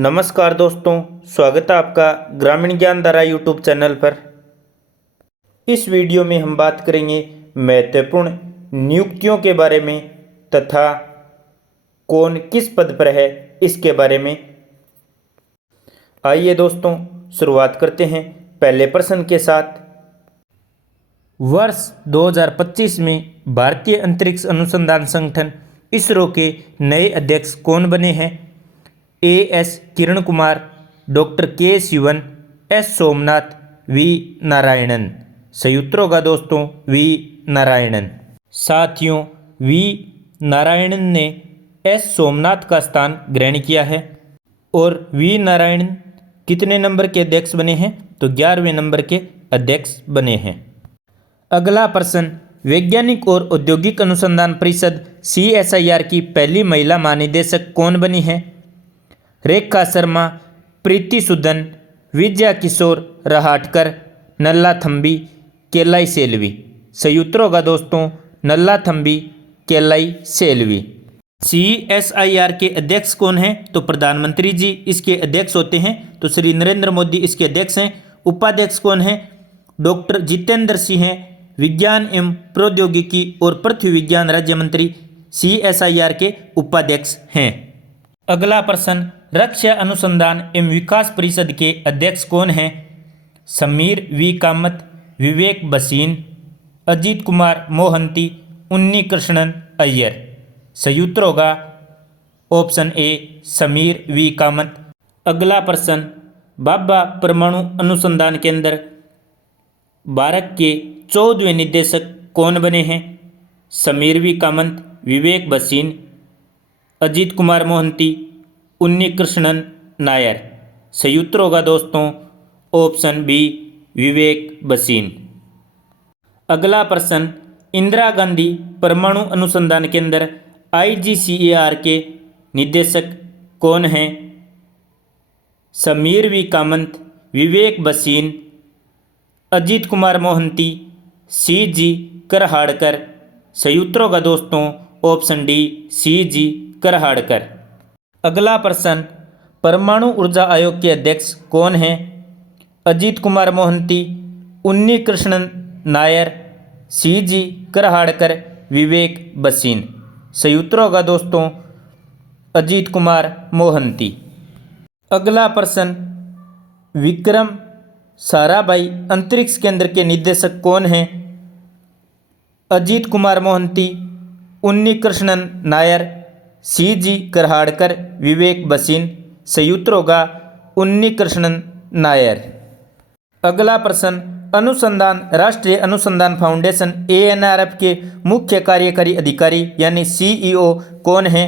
नमस्कार दोस्तों, स्वागत है आपका ग्रामीण ज्ञान धारा यूट्यूब चैनल पर। इस वीडियो में हम बात करेंगे महत्वपूर्ण नियुक्तियों के बारे में तथा कौन किस पद पर है इसके बारे में। आइए दोस्तों शुरुआत करते हैं पहले प्रश्न के साथ। वर्ष 2025 में भारतीय अंतरिक्ष अनुसंधान संगठन इसरो के नए अध्यक्ष कौन बने हैं? एस किरण कुमार, डॉक्टर के शिवन, एस सोमनाथ, वी नारायणन। सही उत्तर होगा दोस्तों वी नारायणन। साथियों, वी नारायणन ने एस सोमनाथ का स्थान ग्रहण किया है। और वी नारायणन कितने नंबर के अध्यक्ष बने हैं? तो 11वें नंबर के अध्यक्ष बने हैं। अगला प्रश्न, वैज्ञानिक और औद्योगिक अनुसंधान परिषद CSIR की पहली महिला महानिदेशक कौन बनी है? रेखा शर्मा, प्रीति सुदन, विजया किशोर रहाटकर, नल्ला थम्बी, केलाई सेल्वी। सही उत्तर होगा दोस्तों नल्ला थम्बी, केलाई सेल्वी। CSIR के अध्यक्ष कौन हैं? तो प्रधानमंत्री जी इसके अध्यक्ष होते हैं, तो श्री नरेंद्र मोदी इसके अध्यक्ष हैं। उपाध्यक्ष कौन है? डॉक्टर जितेंद्र सिंह हैं, विज्ञान एवं प्रौद्योगिकी और पृथ्वी विज्ञान राज्य मंत्री CSIR के उपाध्यक्ष हैं। अगला प्रश्न, रक्षा अनुसंधान एवं विकास परिषद के अध्यक्ष कौन हैं? समीर वी कामत, विवेक बसीन, अजीत कुमार मोहंती, उन्नी कृष्णन अय्यर। सही उत्तर होगा option A Sameer V Kamath. अगला प्रश्न, भाभा परमाणु अनुसंधान केंद्र भारत के 14वें निदेशक कौन बने हैं? समीर वी कामत, विवेक बसीन, अजीत कुमार मोहंती, उन्नी कृष्णन नायर। सही उत्तर होगा दोस्तों ऑप्शन बी विवेक बसीन। अगला प्रश्न, इंदिरा गांधी परमाणु अनुसंधान केंद्र IGCAR के निदेशक कौन हैं? समीर वी कामत, विवेक बसीन, अजीत कुमार मोहंती, CG करहाड़कर। सही उत्तर होगा दोस्तों ऑप्शन डी CG करहाड़कर। अगला प्रश्न, परमाणु ऊर्जा आयोग के अध्यक्ष कौन हैं? अजीत कुमार मोहंती, उन्नी कृष्णन नायर, CG करहाड़कर, विवेक बसीन। सही उत्तर होगा दोस्तों अजीत कुमार मोहंती। अगला प्रश्न, विक्रम साराभाई अंतरिक्ष केंद्र के निदेशक कौन हैं? अजीत कुमार मोहंती, उन्नी कृष्णन नायर, CG करहाड़कर, विवेक बसीन। सही उत्तर होगा उन्नी कृष्णन नायर। अगला प्रश्न, अनुसंधान राष्ट्रीय अनुसंधान फाउंडेशन ANRF के मुख्य कार्यकारी अधिकारी यानी CEO कौन हैं?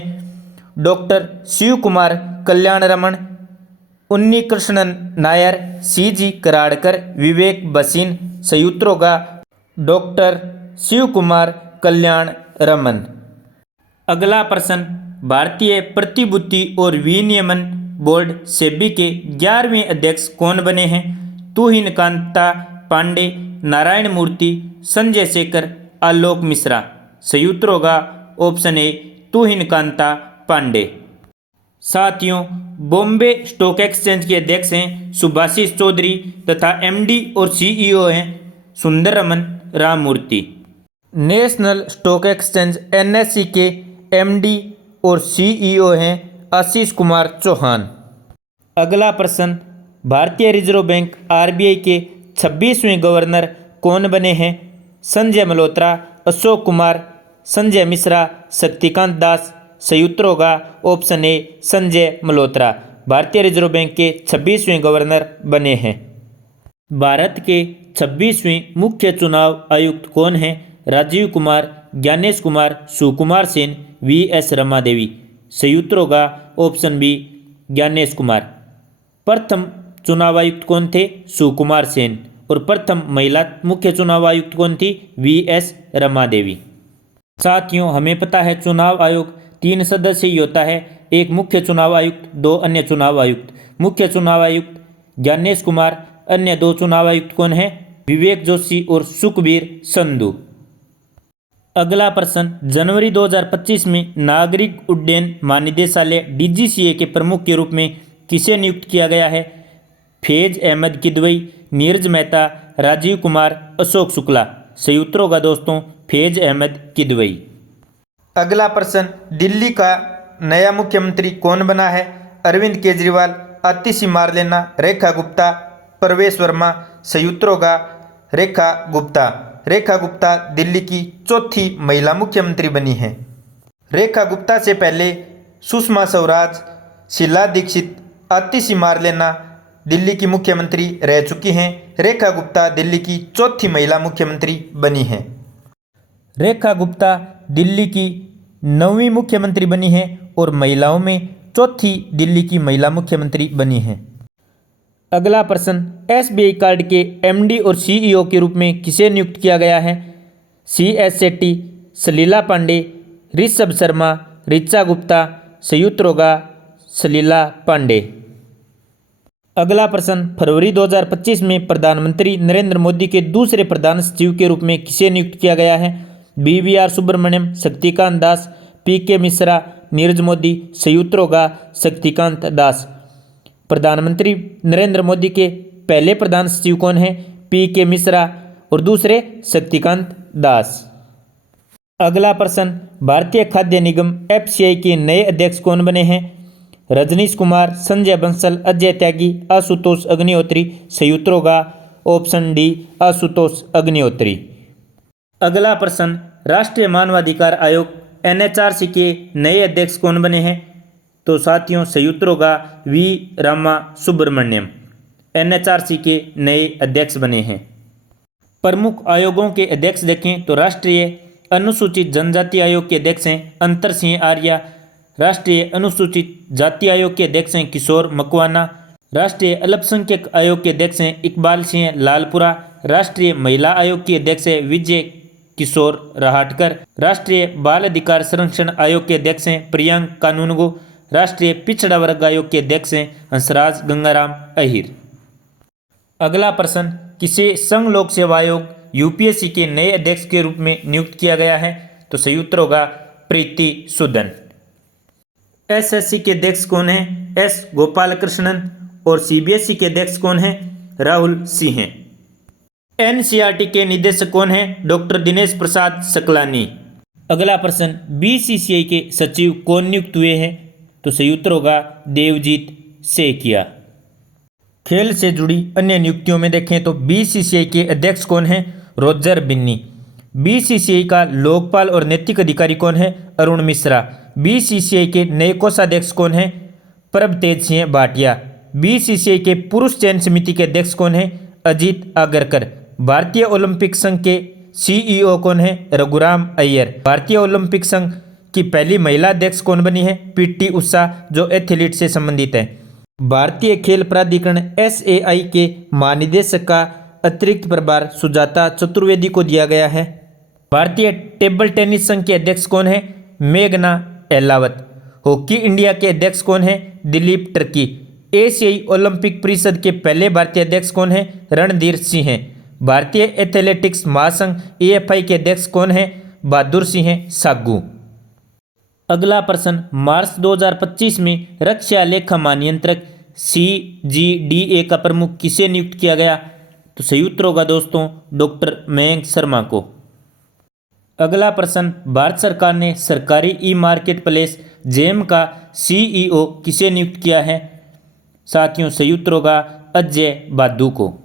डॉक्टर शिव कुमार कल्याण रमन, उन्नी कृष्णन नायर, CG करहाड़कर, विवेक बसीन। सही उत्तर होगा डॉक्टर शिव कुमार कल्याण रमन। अगला प्रश्न, भारतीय प्रतिभूति और विनियमन बोर्ड SEBI के 11वें अध्यक्ष कौन बने हैं? तुहिन कांता पांडे, नारायण मूर्ति, संजय शेखर, आलोक मिश्रा। सही उत्तर होगा ऑप्शन ए तुहिन कांता पांडे। साथियों, बॉम्बे स्टॉक एक्सचेंज के अध्यक्ष हैं सुभाषिष चौधरी तथा MD और CEO हैं Sundar Raman Ramamurthy. National stock exchange NSE के MD और CEO हैं आशीष कुमार चौहान। अगला प्रश्न, भारतीय रिजर्व बैंक RBI के 26वें गवर्नर कौन बने हैं? संजय मल्होत्रा, अशोक कुमार, संजय मिश्रा, शक्तिकांत दास। सही उत्तर होगा ऑप्शन ए संजय मल्होत्रा भारतीय रिजर्व बैंक के 26वें गवर्नर बने हैं। भारत के 26वें मुख्य चुनाव आयुक्त कौन हैं? राजीव कुमार, ज्ञानेश कुमार, सुकुमार सेन, VS रमा देवी। सही उत्तर होगा ऑप्शन बी ज्ञानेश कुमार। प्रथम चुनाव आयुक्त कौन थे? सुकुमार सेन। और प्रथम महिला मुख्य चुनाव आयुक्त कौन थी? VS रमा देवी। साथियों, हमें पता है चुनाव आयोग 3 सदस्य ही होता है, एक मुख्य चुनाव आयुक्त, 2 अन्य चुनाव आयुक्त। मुख्य चुनाव आयुक्त ज्ञानेश कुमार, अन्य 2 चुनाव आयुक्त कौन है? विवेक जोशी और सुखबीर संधू। अगला प्रश्न, जनवरी 2025 में नागरिक उड्डयन महानिदेशालय DGCA के प्रमुख के रूप में किसे नियुक्त किया गया है? फैज अहमद किदवई, नीरज मेहता, राजीव कुमार, अशोक शुक्ला। सही उत्तर होगा दोस्तों फैज अहमद किदवई। अगला प्रश्न, दिल्ली का नया मुख्यमंत्री कौन बना है? अरविंद केजरीवाल, आतिशी मारलेना, रेखा गुप्ता, प्रवेश वर्मा। सही उत्तर होगा रेखा गुप्ता। रेखा गुप्ता दिल्ली की चौथी महिला मुख्यमंत्री बनी है। रेखा गुप्ता से पहले सुषमा स्वराज, शीला दीक्षित, आतिशी मारलेना दिल्ली की मुख्यमंत्री रह चुकी हैं। रेखा गुप्ता दिल्ली की चौथी महिला मुख्यमंत्री बनी हैं। रेखा गुप्ता दिल्ली की 9वीं मुख्यमंत्री बनी हैं और महिलाओं में चौथी दिल्ली की महिला मुख्यमंत्री बनी हैं। अगला प्रश्न, SBI कार्ड के MD और CEO के रूप में किसे नियुक्त किया गया है? CS शेट्टी, सलीला पांडे, ऋषभ शर्मा, ऋचा गुप्ता। सही उत्तर होगा सलीला पांडे। अगला प्रश्न, फरवरी 2025 में प्रधानमंत्री नरेंद्र मोदी के दूसरे प्रधान सचिव के रूप में किसे नियुक्त किया गया है? BVR Subramaniam, Shaktikanta Das, PK Mishra, Neeraj Modi. सही उत्तर होगा शक्तिकांत दास। प्रधानमंत्री नरेंद्र मोदी के पहले प्रधान सचिव कौन हैं? PK मिश्रा और दूसरे शक्तिकांत दास। अगला प्रश्न, भारतीय खाद्य निगम FCI के नए अध्यक्ष कौन बने हैं? रजनीश कुमार, संजय बंसल, अजय त्यागी, आशुतोष अग्निहोत्री। सही उत्तर होगा ऑप्शन डी आशुतोष अग्निहोत्री। अगला प्रश्न, राष्ट्रीय मानवाधिकार आयोग NHRC के नए अध्यक्ष कौन बने हैं? तो साथियों सही उत्तर होगा V रामा सुब्रमण्यम NHRC के नए अध्यक्ष बने हैं। प्रमुख आयोगों के अध्यक्ष देखें तो राष्ट्रीय अनुसूचित जनजाति आयोग के अध्यक्ष हैं अंतर सिंह आर्या, राष्ट्रीय अनुसूचित जाति आयोग के अध्यक्ष हैं किशोर मकवाना, राष्ट्रीय अल्पसंख्यक आयोग के अध्यक्ष हैं इकबाल सिंह लालपुरा, राष्ट्रीय महिला आयोग की अध्यक्ष है विजय किशोर रहाटकर, राष्ट्रीय बाल अधिकार संरक्षण आयोग के अध्यक्ष हैं प्रियंक कानूनगो, राष्ट्रीय पिछड़ा वर्ग आयोग के अध्यक्ष हैं हंसराज गंगाराम अहिर। अगला प्रश्न, किसे संघ लोक सेवा आयोग UPSC के नए अध्यक्ष के रूप में नियुक्त किया गया है? तो सही उत्तर होगा प्रीति सूदन। SSC के अध्यक्ष कौन हैं? S गोपालकृष्णन और CBSE के अध्यक्ष कौन हैं? राहुल सिंह। NCERT के निदेशक कौन हैं? डॉक्टर दिनेश प्रसाद सकलानी। अगला प्रश्न, BCCI के सचिव कौन नियुक्त हुए हैं? तो सही उत्तर होगा देवजीत सेकिया। खेल से जुड़ी अन्य नियुक्तियों में देखें तो BCCI के अध्यक्ष कौन हैं? रोजर बिन्नी। BCCI का लोकपाल और नैतिक अधिकारी कौन है? अरुण मिश्रा। BCCI के नए कोषाध्यक्ष कौन हैं? प्रभतेज सिंह भाटिया। BCCI के पुरुष चयन समिति के अध्यक्ष कौन है? अजीत आगरकर। भारतीय ओलंपिक संघ के CEO कौन है? रघुराम अय्यर। भारतीय ओलंपिक संघ की पहली महिला अध्यक्ष कौन बनी है? PT उषा, जो एथलीट से संबंधित है। भारतीय खेल प्राधिकरण SAI के महानिदेशक का अतिरिक्त प्रभार सुजाता चतुर्वेदी को दिया गया है। भारतीय टेबल टेनिस संघ के अध्यक्ष कौन है? मेघना अहलावत। हॉकी इंडिया के अध्यक्ष कौन है? दिलीप टर्की। एशियाई ओलंपिक परिषद के पहले भारतीय अध्यक्ष कौन है? रणधीर सिंह हैं। भारतीय एथलेटिक्स महासंघ AFI के अध्यक्ष कौन है? बहादुर सिंह सागू। अगला प्रश्न, मार्च 2025 में रक्षा लेखा महानियंत्रक CGDA का प्रमुख किसे नियुक्त किया गया? तो सही उत्तर होगा दोस्तों डॉक्टर मयंक शर्मा को। अगला प्रश्न, भारत सरकार ने सरकारी ई-मार्केट प्लेस JEM का CEO किसे नियुक्त किया है? साथियों सही उत्तर होगा अजय बादू को।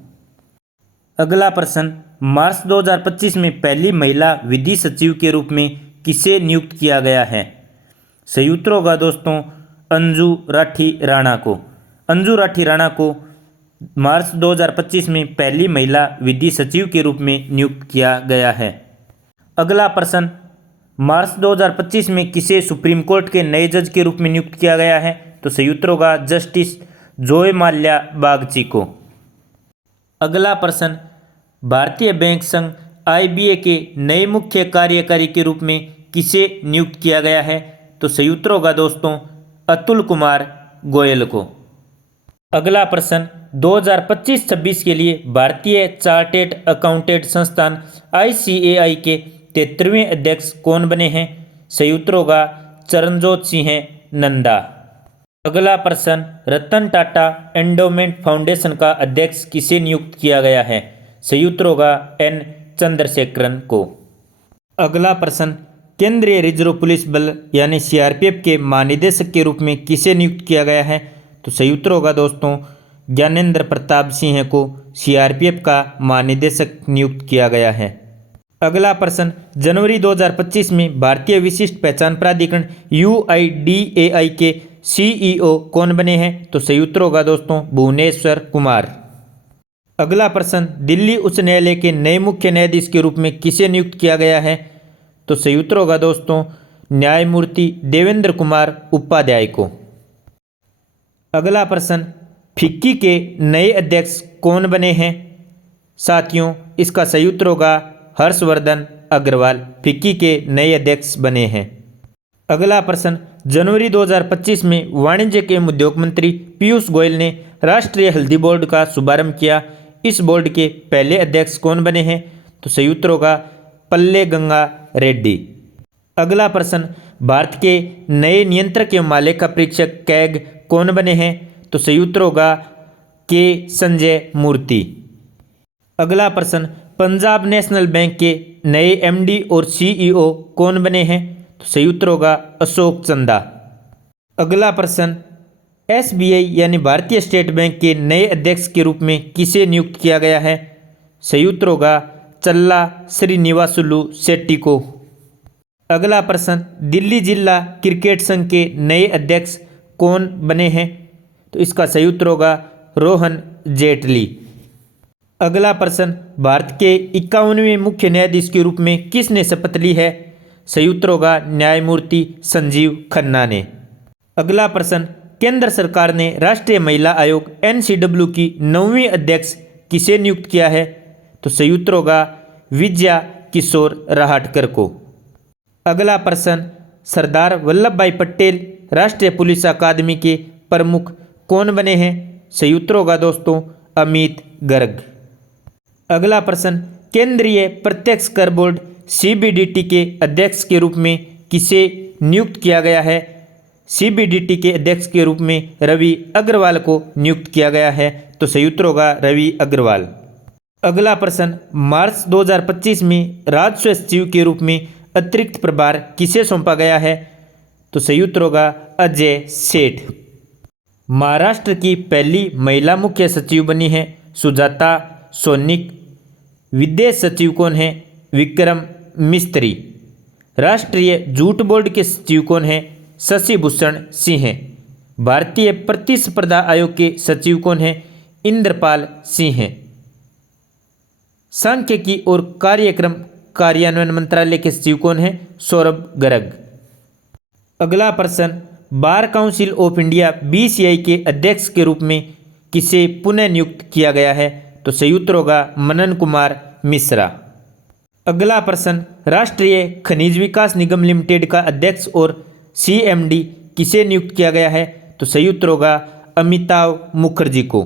अगला प्रश्न, मार्च 2025 में पहली महिला विधि सचिव के रूप में किसे नियुक्त किया गया है? सही उत्तर होगा दोस्तों अंजू राठी राणा को। अंजू राठी राणा को मार्च 2025 में पहली महिला विधि सचिव के रूप में नियुक्त किया गया है। अगला प्रश्न, मार्च 2025 में किसे सुप्रीम कोर्ट के नए जज के रूप में नियुक्त किया गया है? तो सही उत्तर होगा जस्टिस जोय माल्या बागची को। अगला प्रश्न, भारतीय बैंक संघ IBA के नए मुख्य कार्यकारी के रूप में किसे नियुक्त किया गया है? तो सही उत्तर होगा दोस्तों अतुल कुमार गोयल को। अगला प्रश्न, 2025-26 के लिए भारतीय चार्टेड अकाउंटेंट संस्थान ICAI के 73वें अध्यक्ष कौन बने हैं? सही उत्तर होगा चरणजोत सिंह नंदा। अगला प्रश्न, रतन टाटा एंडोमेंट फाउंडेशन का अध्यक्ष किसे नियुक्त किया गया है? सही उत्तर होगा एन चंद्रशेखरन को। अगला प्रश्न, केंद्रीय रिजर्व पुलिस बल यानी सीआरपीएफ के महानिदेशक के रूप में किसे नियुक्त किया गया है? तो सही उत्तर होगा दोस्तों ज्ञानेंद्र प्रताप सिंह को सीआरपीएफ का महानिदेशक नियुक्त किया गया है। अगला प्रश्न, जनवरी 2025 में भारतीय विशिष्ट पहचान प्राधिकरण UIDAI के CEO कौन बने हैं? तो सही उत्तर होगा दोस्तों भुवनेश्वर कुमार। अगला प्रश्न, दिल्ली उच्च न्यायालय के नए मुख्य न्यायाधीश के रूप में किसे नियुक्त किया गया है? तो सही उत्तर होगा दोस्तों न्यायमूर्ति देवेंद्र कुमार उपाध्याय को। अगला प्रश्न, फिक्की के नए अध्यक्ष कौन बने हैं? साथियों इसका सही उत्तर होगा हर्षवर्धन अग्रवाल फिक्की के नए अध्यक्ष बने हैं। अगला प्रश्न, जनवरी 2025 में वाणिज्य एवं उद्योग मंत्री पीयूष गोयल ने राष्ट्रीय हल्दी बोर्ड का शुभारंभ किया। इस बोर्ड के पहले अध्यक्ष कौन बने हैं? तो सही उत्तर होगा पल्ले गंगा रेड्डी। अगला प्रश्न, भारत के नए नियंत्रक एवं मालेका परीक्षक कैग कौन बने हैं? तो सही उत्तर होगा के संजय मूर्ति। अगला प्रश्न, पंजाब नेशनल बैंक के नए MD और CEO कौन बने हैं? तो सही उत्तर होगा अशोक चंदा। अगला प्रश्न, SBI यानी भारतीय स्टेट बैंक के नए अध्यक्ष के रूप में किसे नियुक्त किया गया है? सही उत्तर होगा चल्ला श्रीनिवासुलु शेट्टी को। अगला प्रश्न, दिल्ली जिला क्रिकेट संघ के नए अध्यक्ष कौन बने हैं? तो इसका सही उत्तर होगा रोहन जेटली। अगला प्रश्न, भारत के 51वें मुख्य न्यायाधीश के रूप में किसने शपथ ली है? सही उत्तर होगा न्यायमूर्ति संजीव खन्ना ने। अगला प्रश्न, केंद्र सरकार ने राष्ट्रीय महिला आयोग NCW की 9वीं अध्यक्ष किसे नियुक्त किया है? तो सही उत्तर होगा विजया किशोर रहाटकर को। अगला प्रश्न, सरदार वल्लभ भाई पटेल राष्ट्रीय पुलिस अकादमी के प्रमुख कौन बने हैं? सही उत्तर होगा दोस्तों अमित गर्ग। अगला प्रश्न, केंद्रीय प्रत्यक्ष कर बोर्ड CBDT के अध्यक्ष के रूप में किसे नियुक्त किया गया है? CBDT के अध्यक्ष के रूप में रवि अग्रवाल को नियुक्त किया गया है। तो सही उत्तर होगा रवि अग्रवाल। अगला प्रश्न, मार्च 2025 में राजस्व सचिव के रूप में अतिरिक्त प्रभार किसे सौंपा गया है? तो सही उत्तर होगा अजय सेठ। महाराष्ट्र की पहली महिला मुख्य सचिव बनी है सुजाता सोनिक। विदेश सचिव कौन है? विक्रम मिस्त्री। राष्ट्रीय जूट बोर्ड के सचिव कौन है? शशि भूषण सिंह। भारतीय प्रतिस्पर्धा आयोग के सचिव कौन है? इंद्रपाल सिंह। सांख्यिकी और कार्यक्रम कार्यान्वयन मंत्रालय के सचिव कौन है? सौरभ गर्ग। अगला प्रश्न, bar council of India BCI के अध्यक्ष के रूप में किसे पुनः नियुक्त किया गया है? तो सही उत्तर होगा मनन कुमार मिश्रा। अगला प्रश्न, राष्ट्रीय खनिज विकास निगम लिमिटेड का अध्यक्ष और CMD किसे नियुक्त किया गया है? तो सही उत्तर होगा अमिताभ मुखर्जी को।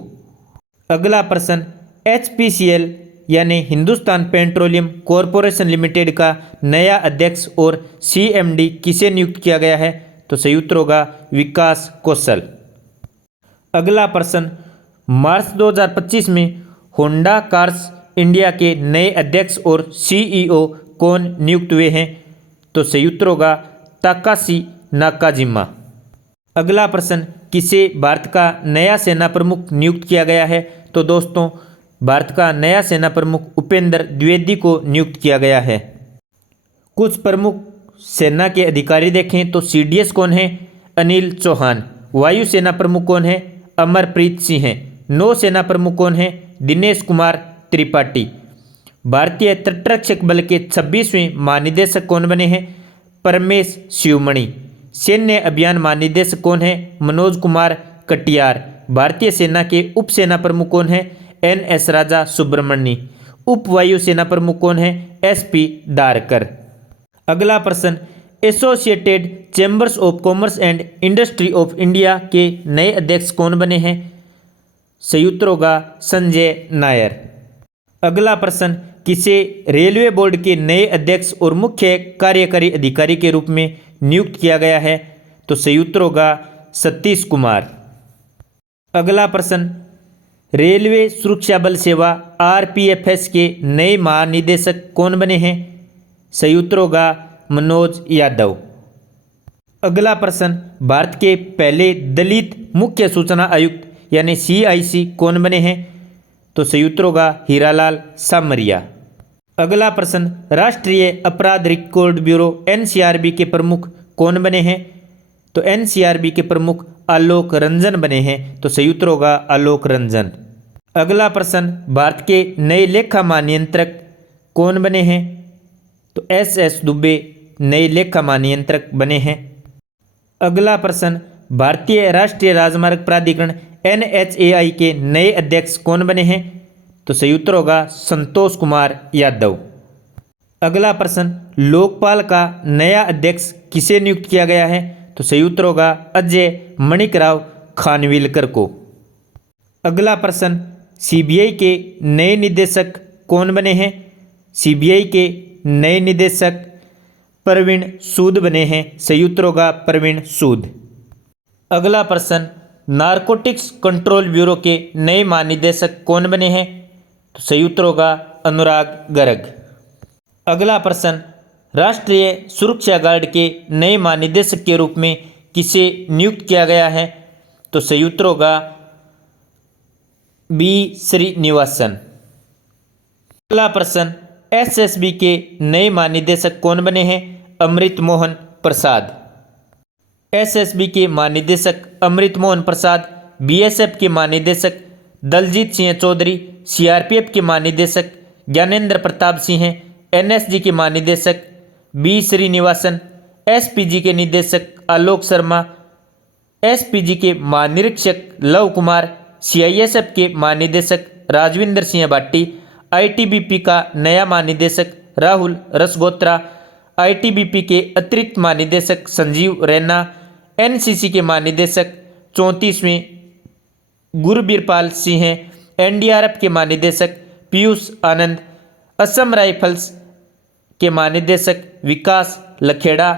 अगला प्रश्न, HPCL यानी हिंदुस्तान पेट्रोलियम कॉरपोरेशन लिमिटेड का नया अध्यक्ष और CMD किसे नियुक्त किया गया है? तो सही उत्तर होगा विकास कौशल। अगला प्रश्न, मार्च 2025 में होंडा कार्स इंडिया के नए अध्यक्ष और CEO कौन नियुक्त हुए हैं? तो सही उत्तर होगा ताकाशी नाकाजिमा। अगला प्रश्न, किसे भारत का नया सेना प्रमुख नियुक्त किया गया है? तो दोस्तों भारत का नया सेना प्रमुख उपेंद्र द्विवेदी को नियुक्त किया गया है। कुछ प्रमुख सेना के अधिकारी देखें तो CDS कौन है? अनिल चौहान। वायुसेना प्रमुख कौन है? अमरप्रीत सिंह। नौसेना प्रमुख कौन है? दिनेश कुमार त्रिपाठी। भारतीय तटरक्षक बल के 26वें महानिदेशक कौन बने हैं? परमेश शिवमणि। सैन्य अभियान महानिदेशक कौन है? मनोज कुमार कटियार। भारतीय सेना के उप सेना प्रमुख कौन है? NS राजा सुब्रमण्य। उप वायुसेना प्रमुख कौन है? SP दारकर। अगला प्रश्न, associated chambers of commerce and industry of India के नए अध्यक्ष कौन बने हैं? सही उत्तर होगा संजय नायर। अगला प्रश्न, किसे रेलवे बोर्ड के नए अध्यक्ष और मुख्य कार्यकारी अधिकारी के रूप में नियुक्त किया गया है? तो सही उत्तर होगा सतीश कुमार। अगला प्रश्न, रेलवे सुरक्षा बल सेवा आरपीएफएस के नए महानिदेशक कौन बने हैं? सही उत्तर होगा मनोज यादव। अगला प्रश्न, भारत के पहले दलित मुख्य सूचना आयुक्त यानी सीआईसी कौन बने हैं? तो सही उत्तर होगा हीरालाल सामरिया। अगला प्रश्न, राष्ट्रीय अपराध रिकॉर्ड ब्यूरो एनसीआरबी के प्रमुख कौन बने हैं? तो एनसीआरबी के प्रमुख आलोक रंजन बने हैं। तो सही उत्तर होगा आलोक रंजन। अगला प्रश्न, भारत के नए लेखा महानियंत्रक कौन बने हैं? तो एस दुबे नए लेखा महानियंत्रक बने हैं। अगला प्रश्न, भारतीय राष्ट्रीय राजमार्ग प्राधिकरण NHAI के नए अध्यक्ष कौन बने हैं? तो सही उत्तर होगा संतोष कुमार यादव। अगला प्रश्न, लोकपाल का नया अध्यक्ष किसे नियुक्त किया गया है? तो सही उत्तर होगा अजय मणिकराव खानविलकर को। अगला प्रश्न, सीबीआई के नए निदेशक कौन बने हैं? सीबीआई के नए निदेशक प्रवीण सूद बने हैं। सही उत्तर होगा प्रवीण सूद। अगला प्रश्न, नारकोटिक्स कंट्रोल ब्यूरो के नए महानिदेशक कौन बने हैं? तो सही उत्तर होगा अनुराग गर्ग। अगला प्रश्न, राष्ट्रीय सुरक्षा गार्ड के नए महानिदेशक के रूप में किसे नियुक्त किया गया है? तो सही उत्तर होगा बी श्रीनिवासन। अगला प्रश्न, एसएसबी के नए महानिदेशक कौन बने हैं? अमृत मोहन प्रसाद। एसएसबी के महानिदेशक अमृत मोहन प्रसाद, बीएसएफ के महानिदेशक दलजीत सिंह चौधरी, सीआरपीएफ के महानिदेशक ज्ञानेंद्र प्रताप सिंह, एनएसजी के महानिदेशक बी श्रीनिवासन, एसपीजी के निदेशक आलोक शर्मा, एसपीजी के महानिरीक्षक लव कुमार, सीआईएसएफ के महानिदेशक राजविंदर सिंह भाटी, आईटीबीपी का नया महानिदेशक राहुल रसगोत्रा, आईटीबीपी के अतिरिक्त महानिदेशक संजीव रैना, एनसीसी के महानिदेशक 34वें गुरबीरपाल सिंह, एनडीआरएफ के महानिदेशक पीयूष आनंद, असम राइफल्स के महानिदेशक विकास लखेड़ा,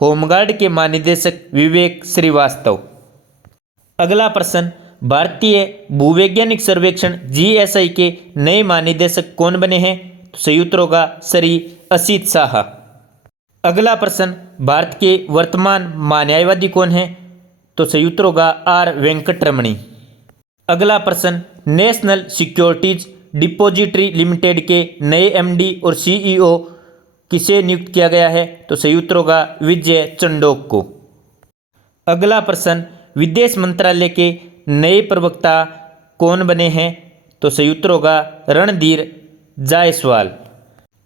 होमगार्ड के महानिदेशक विवेक श्रीवास्तव। अगला प्रश्न, भारतीय भूवैज्ञानिक सर्वेक्षण जीएसआई के नए महानिदेशक कौन बने हैं? तो सही उत्तर होगा श्री असित शाह। अगला प्रश्न, भारत के वर्तमान महान्यायवादी कौन हैं? तो सही उत्तर होगा आर वेंकटरमणी। अगला प्रश्न, नेशनल सिक्योरिटीज डिपॉजिटरी लिमिटेड के नए एमडी और सीईओ किसे नियुक्त किया गया है? तो सही उत्तर होगा विजय चंडोक को। अगला प्रश्न, विदेश मंत्रालय के नए प्रवक्ता कौन बने हैं? तो सही उत्तर होगा रणधीर जायसवाल।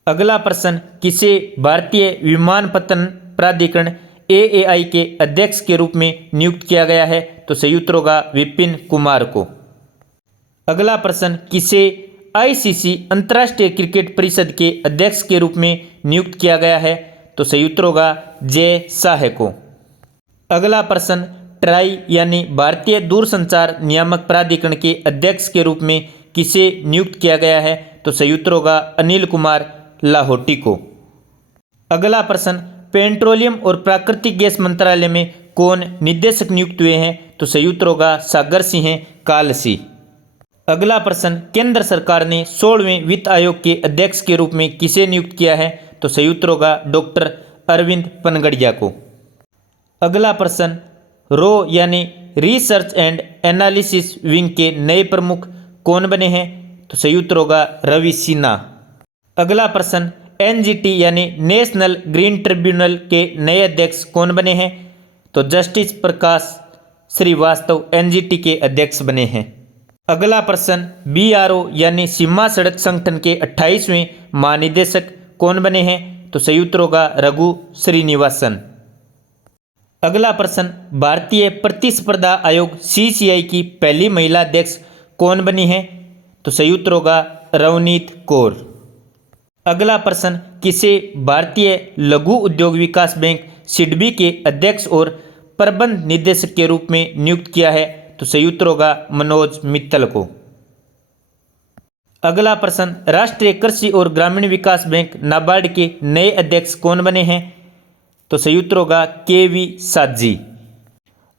अगला प्रश्न, किसे भारतीय विमानपत्तन प्राधिकरण एएआई के अध्यक्ष के रूप में नियुक्त किया गया है? तो सही उत्तर होगा विपिन कुमार को। अगला प्रश्न, किसे आईसीसी अंतर्राष्ट्रीय क्रिकेट परिषद के अध्यक्ष के रूप में नियुक्त किया गया है? तो सही उत्तर होगा जय शाह को। अगला प्रश्न, ट्राई यानी भारतीय दूरसंचार नियामक प्राधिकरण के अध्यक्ष के रूप में किसे नियुक्त किया गया है? तो सही उत्तर होगा अनिल कुमार लाहौटी को। अगला प्रश्न, पेट्रोलियम और प्राकृतिक गैस मंत्रालय में कौन निदेशक नियुक्त हुए हैं? तो सही उत्तर होगा सागर सिंह कालसी। अगला प्रश्न, केंद्र सरकार ने 16वें वित्त आयोग के अध्यक्ष के रूप में किसे नियुक्त किया है? तो सही उत्तर होगा डॉक्टर अरविंद पनगड़िया को। अगला प्रश्न, रो यानी रिसर्च एंड एनालिसिस विंग के नए प्रमुख कौन बने हैं? तो सही उत्तर होगा रवि सिन्हा। अगला प्रश्न, एनजीटी यानी नेशनल ग्रीन ट्रिब्यूनल के नए अध्यक्ष कौन बने हैं? तो जस्टिस प्रकाश श्रीवास्तव एनजीटी के अध्यक्ष बने हैं। अगला प्रश्न, बीआरओ यानी सीमा सड़क संगठन के 28वें महानिदेशक कौन बने हैं? तो सही उत्तर होगा रघु श्रीनिवासन। अगला प्रश्न, भारतीय प्रतिस्पर्धा आयोग सीसीआई की पहली महिला अध्यक्ष कौन बनी है? तो सही उत्तर होगा रवनीत कौर। अगला प्रश्न, किसे भारतीय लघु उद्योग विकास बैंक सिडबी के अध्यक्ष और प्रबंध निदेशक के रूप में नियुक्त किया है? तो सही उत्तर होगा मनोज मित्तल को। अगला प्रश्न, राष्ट्रीय कृषि और ग्रामीण विकास बैंक नाबार्ड के नए अध्यक्ष कौन बने हैं? तो सही उत्तर होगा केवी साजी।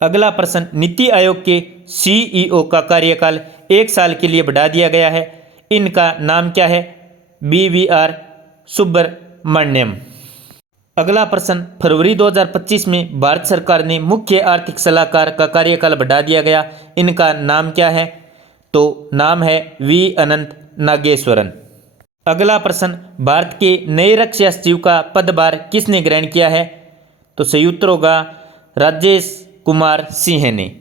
अगला प्रश्न, नीति आयोग के सीईओ का कार्यकाल 1 साल के लिए बढ़ा दिया गया है। इनका नाम क्या है? BVR सुब्रमण्यम। अगला प्रश्न, फरवरी 2025 में भारत सरकार ने मुख्य आर्थिक सलाहकार का कार्यकाल बढ़ा दिया गया। इनका नाम क्या है? तो नाम है V अनंत नागेश्वरन। अगला प्रश्न, भारत के नए रक्षा सचिव का पदभार किसने ग्रहण किया है? तो सही उत्तर होगा राजेश कुमार सिंह ने।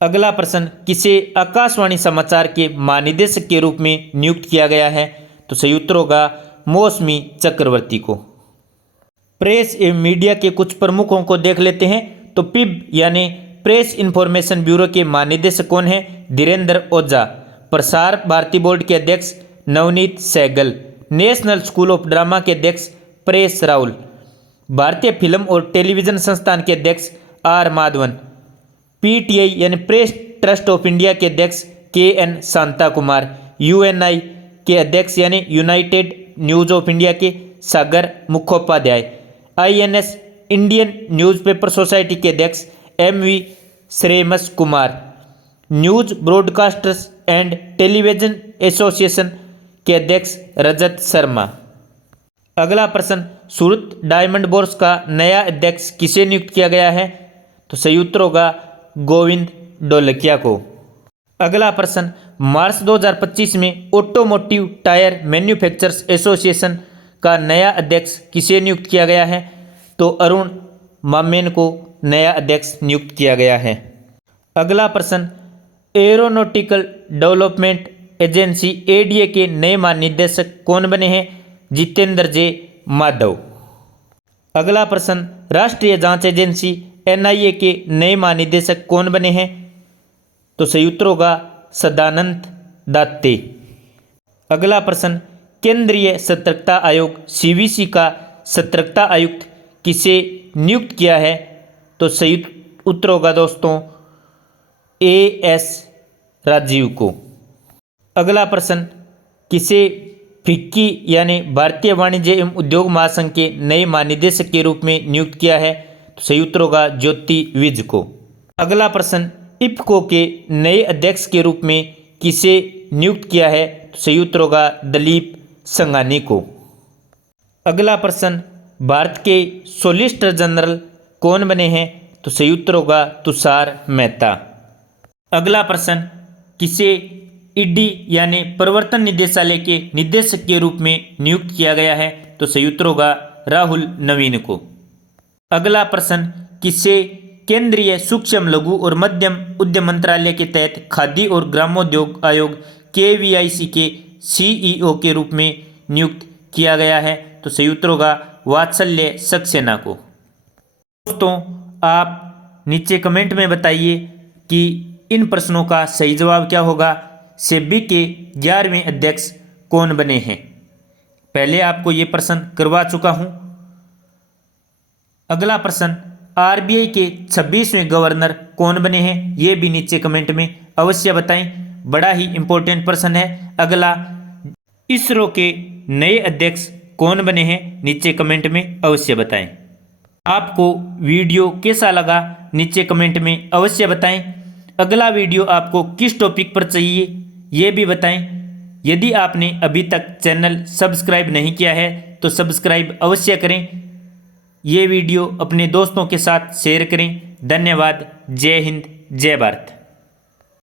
अगला प्रश्न, किसे आकाशवाणी समाचार के महानिदेशक के रूप में नियुक्त किया गया है? तो सही उत्तर होगा मौसमी चक्रवर्ती को। प्रेस एवं मीडिया के कुछ प्रमुखों को देख लेते हैं। तो पिब यानी प्रेस इन्फॉर्मेशन ब्यूरो के महानिदेशक कौन है? धीरेन्द्र ओझा। प्रसार भारती बोर्ड के अध्यक्ष Navneet Sehgal. National school of drama के अध्यक्ष परेश रावल। भारतीय फिल्म और टेलीविजन संस्थान के अध्यक्ष R माधवन। PTI यानी प्रेस ट्रस्ट ऑफ इंडिया के अध्यक्ष KN शांता कुमार। UNI के अध्यक्ष यानी यूनाइटेड न्यूज़ ऑफ इंडिया के Sagar Mukhopadhyay. INS Indian Newspaper Society के अध्यक्ष MV Shreyas Kumar. News Broadcasters and Television Association के अध्यक्ष रजत शर्मा। अगला प्रश्न, सूरत डायमंड बोर्स का नया अध्यक्ष किसे नियुक्त किया गया है? तो सही उत्तर होगा गोविंद ढोलकिया को। अगला प्रश्न, मार्च 2025 में ऑटोमोटिव टायर मैन्युफैक्चरर्स एसोसिएशन का नया अध्यक्ष किसे नियुक्त किया गया है? तो अरुण मामेन को नया अध्यक्ष नियुक्त किया गया है। अगला प्रश्न, एरोनॉटिकल डेवलपमेंट एजेंसी ADA के नए महानिदेशक कौन बने हैं? जितेंद्र जे माधव। अगला प्रश्न, राष्ट्रीय जांच एजेंसी NIA के नए महानिदेशक कौन बने हैं? तो सही उत्तर होगा सदानंद दात्ते। अगला प्रश्न, केंद्रीय सतर्कता आयोग CVC का सतर्कता आयुक्त किसे नियुक्त किया है? तो सही उत्तर होगा दोस्तों AS राजीव को। अगला प्रश्न, किसे फिक्की यानी भारतीय वाणिज्य एवं उद्योग महासंघ के नए महानिदेशक के रूप में नियुक्त किया है? तो सही उत्तर होगा ज्योति विज को। अगला प्रश्न, IFFCO के नए अध्यक्ष के रूप में किसे नियुक्त किया है? तो सही उत्तर होगा दिलीप संघानी को। अगला प्रश्न, भारत के सॉलिसिटर जनरल कौन बने हैं? तो सही उत्तर होगा तुषार मेहता। अगला प्रश्न, किसे ED यानी प्रवर्तन निदेशालय के निदेशक के रूप में नियुक्त किया गया है? तो सही उत्तर होगा राहुल नवीन को। अगला प्रश्न, किसे केंद्रीय सूक्ष्म लघु और मध्यम उद्यम मंत्रालय के तहत खादी और ग्रामोद्योग आयोग KVIC के CEO के रूप में नियुक्त किया गया है? तो सही उत्तर होगा वात्सल्य सक्सेना को। दोस्तों, आप नीचे कमेंट में बताइए कि इन प्रश्नों का सही जवाब क्या होगा। सेबी के 11वें अध्यक्ष कौन बने हैं? पहले आपको ये प्रश्न करवा चुका हूं। अगला प्रश्न, RBI के 26वें गवर्नर कौन बने हैं? ये भी नीचे कमेंट में अवश्य बताएं, बड़ा ही इंपॉर्टेंट प्रश्न है। अगला, इसरो के नए अध्यक्ष कौन बने हैं? नीचे कमेंट में अवश्य बताएं। आपको वीडियो कैसा लगा नीचे कमेंट में अवश्य बताएं। अगला वीडियो आपको किस टॉपिक पर चाहिए ये भी बताएं। यदि आपने अभी तक चैनल सब्सक्राइब नहीं किया है तो सब्सक्राइब अवश्य करें। ये वीडियो अपने दोस्तों के साथ शेयर करें। धन्यवाद। जय हिंद, जय भारत।